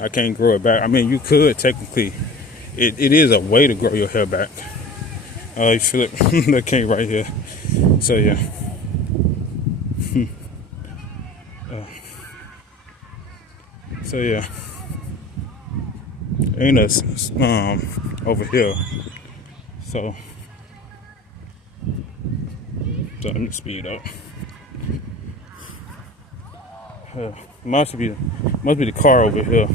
I can't grow it back. I mean, you could technically. It is a way to grow your hair back. You feel it? That came right here. So yeah. So yeah. Ain't us over here. So let me speed up. Must be the car over here.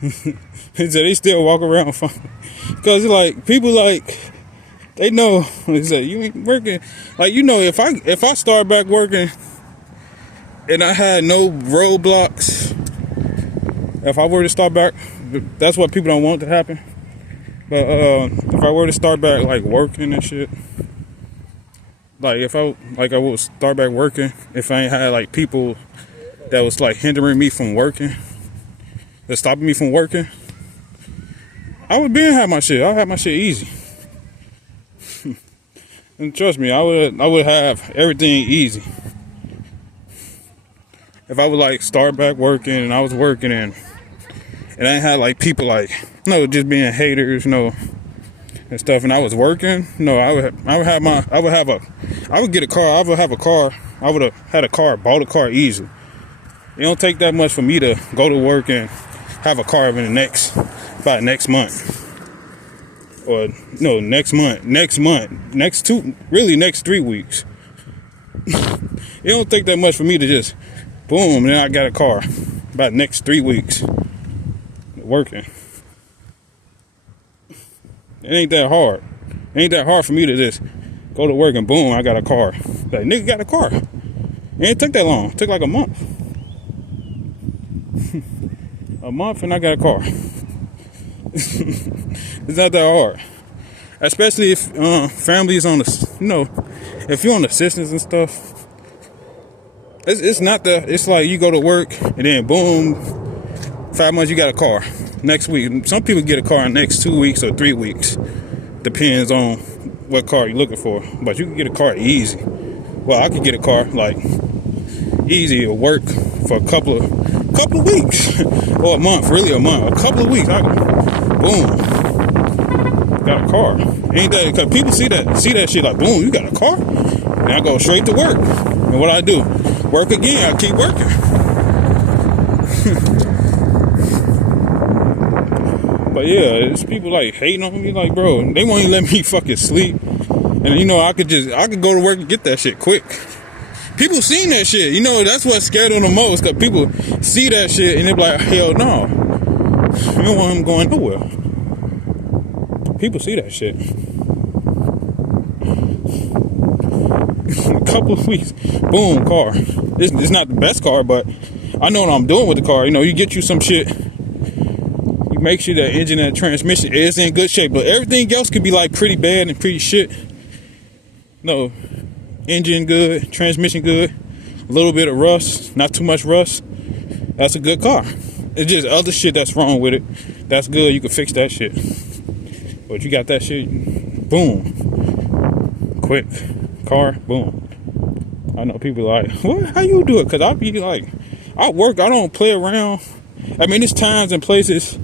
He said they still walk around fine. Cause like people like they know. He said you ain't working. Like if I start back working and I had no roadblocks, if I were to start back, that's what people don't want to happen. But if I were to start back like working and shit, like I would start back working if I ain't had like people that was like hindering me from working, that stopping me from working, I would have my shit. I'd have my shit easy. And trust me, I would have everything easy. If I would like start back working and I was working and I ain't had like people like just being haters, and stuff, and I was working, I would get a car. I would have a car. I would have had a car, bought a car easily. It don't take that much for me to go to work and have a car by next month. Or next 3 weeks. It don't take that much for me to just boom, then I got a car by next 3 weeks working. It ain't that hard. It ain't that hard for me to just go to work and boom, I got a car. Like nigga got a car. It ain't took that long. It took like a month. A month and I got a car. It's not that hard. Especially if family is on if you're on assistance and stuff. It's not that. It's like you go to work and then boom, 5 months you got a car. Next week, some people get a car in the next 2 weeks or 3 weeks. Depends on what car you're looking for. But you can get a car easy. Well, I could get a car like easy or work for a couple of weeks or a month, really a month, a couple of weeks. I boom, got a car. Ain't that? Because people see that shit like boom, you got a car. And I go straight to work. And what I do, work again. I keep working. But yeah, it's people like hating on me, like bro, they won't even let me fucking sleep. And I could go to work and get that shit quick. People seen that shit, that's what scared them the most, cause people see that shit and they're like, hell no, you don't want him going nowhere. People see that shit. A couple of weeks, boom, car. It's not the best car, but I know what I'm doing with the car. You get you some shit. You make sure that engine and transmission is in good shape, but everything else could be like pretty bad and pretty shit. No, engine good, transmission good, a little bit of rust, not too much rust. That's a good car. It's just other shit that's wrong with it. That's good. You can fix that shit. But you got that shit, boom, quick, car, boom. I know people like, what? How you do it? Because I be like, I work, I don't play around. I mean, there's times and places,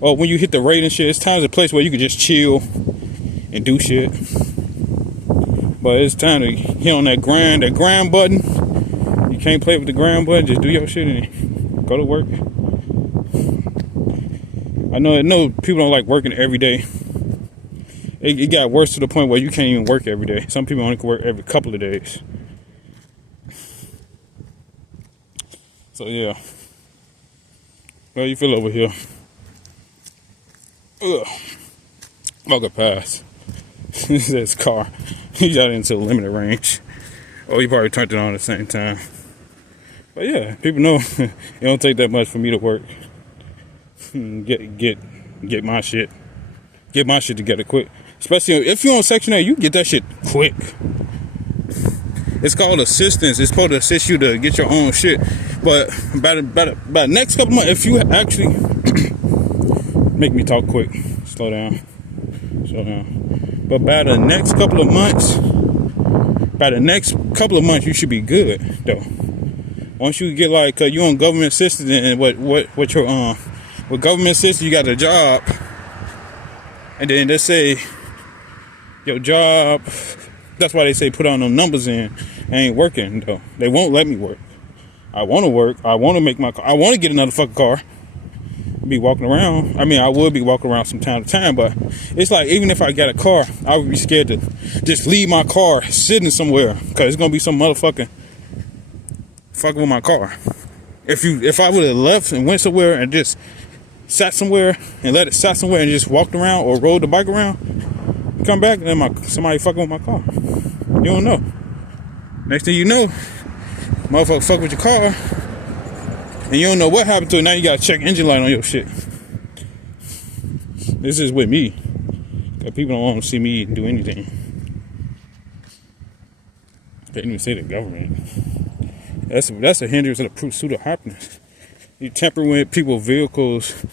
or when you hit the rate and shit, it's times and places where you can just chill and do shit. But it's time to hit on that grind button. You can't play with the grind button, just do your shit and go to work. I know people don't like working every day. It got worse to the point where you can't even work every day. Some people only can work every couple of days. So yeah. How you feel over here? Ugh. Walk past. This car. He got into the limited range. Oh, you probably turned it on at the same time. But yeah, people know it don't take that much for me to work. Get my shit. Get my shit together quick. Especially if you're on Section 8, you get that shit quick. It's called assistance. It's supposed to assist you to get your own shit. But by the next couple months, if you actually make me talk quick, slow down. But by the next couple of months, by the next couple of months, you should be good, though. Once you get like you on government assistance and what your with government assistance, you got a job, and then they say your job. That's why they say put on them numbers in. I ain't working though. They won't let me work. I want to work. I want to make my car. I want to get another fucking car. Be walking around. I mean, I would be walking around from time to time, but it's like even if I got a car, I would be scared to just leave my car sitting somewhere because it's gonna be some motherfucking fucking with my car. If I would have left and went somewhere and just sat somewhere and let it sat somewhere and just walked around or rode the bike around, come back and then somebody fucking with my car. You don't know. Next thing you know, motherfucker fuck with your car and you don't know what happened to it. Now you gotta check engine light on your shit. This is with me. Cause people don't want to see me do anything. I can't even say the government. That's a hindrance to the pursuit of happiness. You tamper with people's vehicles.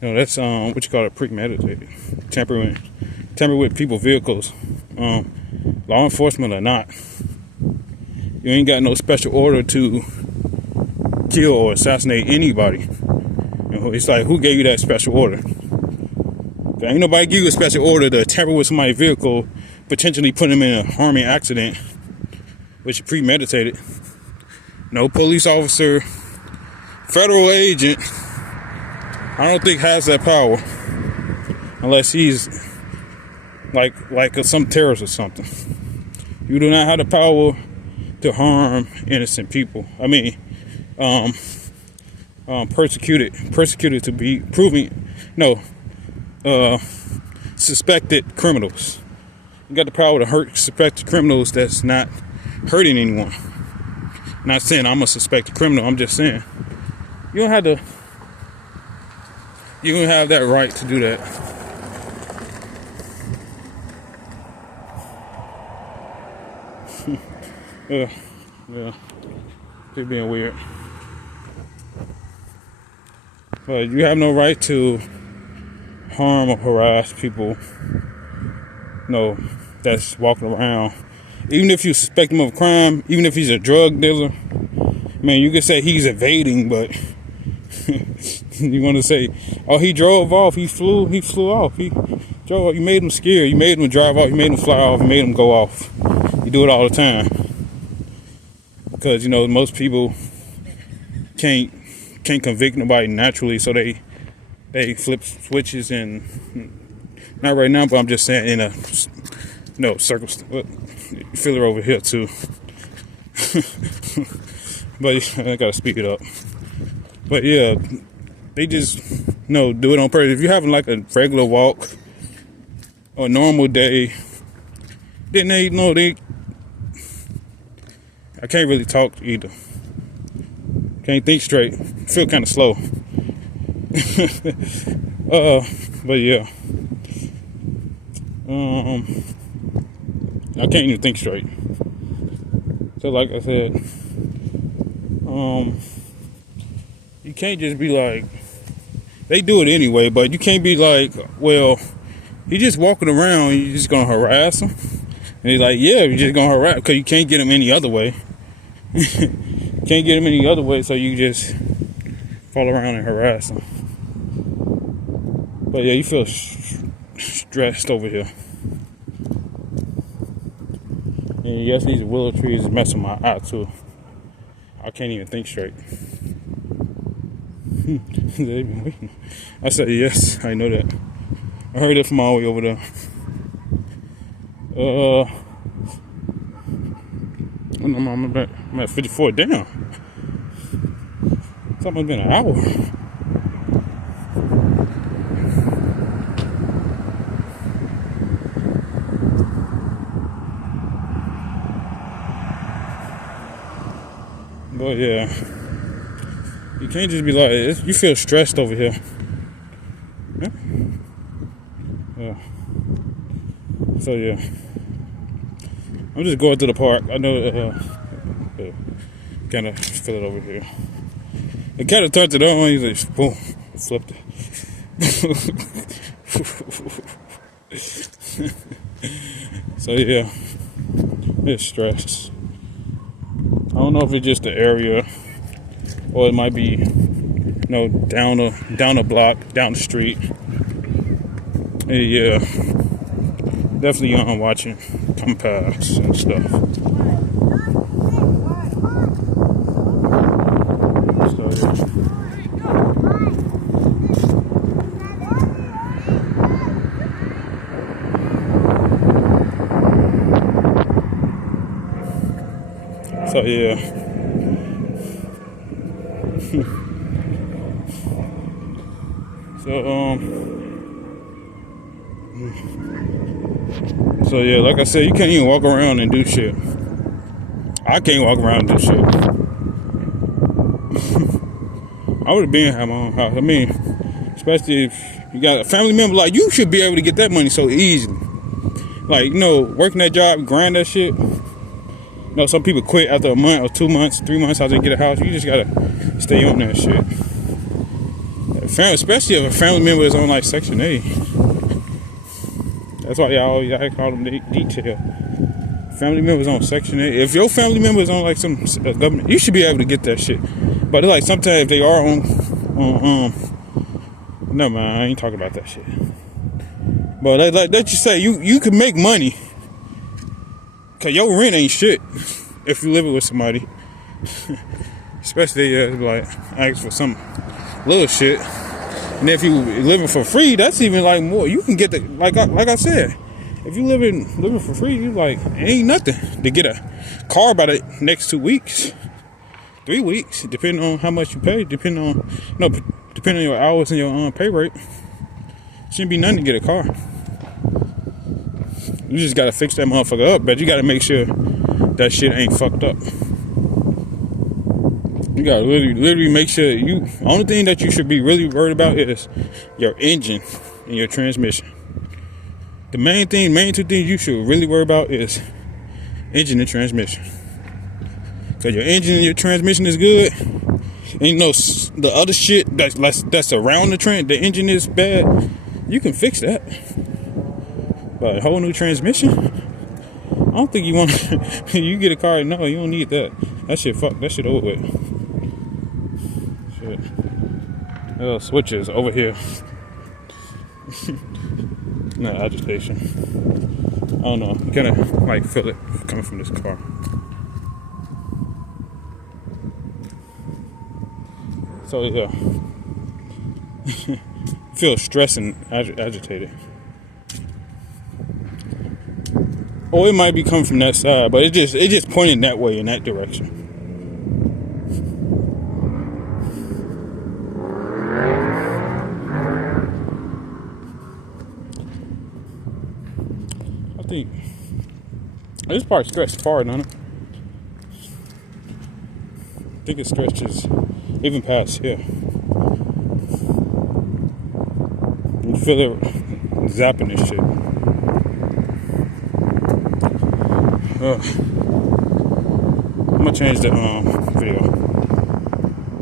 You know, that's what you call it, premeditated. Tamper with people's vehicles. Law enforcement or not. You ain't got no special order to kill or assassinate anybody. You know, it's like, who gave you that special order? Ain't nobody give you a special order to tamper with somebody's vehicle, potentially put them in a harming accident, which is premeditated. No police officer, federal agent, I don't think has that power unless he's like some terrorist or something. You do not have the power to harm innocent people. I mean, persecuted to be proving, suspected criminals. You got the power to hurt suspected criminals that's not hurting anyone. I'm not saying I'm a suspected criminal. I'm just saying you don't have that right to do that. Yeah, it's being weird. But you have no right to harm or harass people, that's walking around. Even if you suspect him of a crime, even if he's a drug dealer, man, you could say he's evading, but you want to say, oh, he drove off, he flew off, he drove off. You made him scared, you made him drive off, you made him fly off, you made him go off. You do it all the time. Because, most people can't convict nobody naturally, so they flip switches, and not right now, but I'm just saying in a circumstance. You feel it over here too. But I gotta speak it up. But yeah, they just do it on purpose. If you're having like a regular walk or a normal day, then they I can't really talk either. Can't think straight. Feel kind of slow. But yeah. I can't even think straight. So like I said, you can't just be like, they do it anyway, but you can't be like, well, he's just walking around, you're just gonna harass him. And he's like, yeah, you're just gonna harass, because you can't get him any other way. Can't get him any other way, so you just fall around and harass him. But yeah, you feel stressed over here. And yes, these willow trees is messing my eye too. I can't even think straight. I said yes, I know that. I heard it from all the way over there. I'm at 54. Damn. It's almost been an hour. But yeah, you can't just be like, you feel stressed over here. Yeah. So yeah, I'm just going to the park. I know, kind of feel it over here. It kind of turned it on. He's like, boom, flipped it. So yeah, It's stress. I don't know if it's just the area, or it might be, down a block, down the street. Yeah, definitely watching come past and stuff. So yeah. So yeah, like I said, you can't even walk around and do shit. I can't walk around and do shit. I would have been at my own house. I mean, especially if you got a family member, like, you should be able to get that money so easily. Like, working that job, grind that shit. Some people quit after a month or 2 months, 3 months after they get a house. You just gotta stay on that shit. Especially if a family member is on like Section 8. That's why y'all call them detail. Family members on Section 8. If your family member is on like some government, you should be able to get that shit. But like sometimes if they are on never mind, I ain't talking about that shit. But let's just say you can make money, cause your rent ain't shit if you living with somebody. Especially like ask for some little shit. And if you living for free, that's even like more. You can get the like I said, if you living for free, you like ain't nothing to get a car by the next 2 weeks, 3 weeks, depending on how much you pay, depending on your hours and your pay rate. Shouldn't be nothing to get a car. You just gotta fix that motherfucker up, but you gotta make sure that shit ain't fucked up. You gotta literally make sure only thing that you should be really worried about is your engine and your transmission. The main two things you should really worry about is engine and transmission. Cause your engine and your transmission is good, and the other shit that's around the engine is bad. You can fix that. But a whole new transmission, I don't think you want. You get a car, no, you don't need that. That shit over with. Switches over here. No agitation. I don't know. You kind of like feel it coming from this car. So yeah, feel stressed and agitated. Or it might be coming from that side, but it just pointing that way, in that direction. I think this part stretched far, doesn't it? I think it stretches even past here. You feel it zapping this shit. I'm gonna change the video.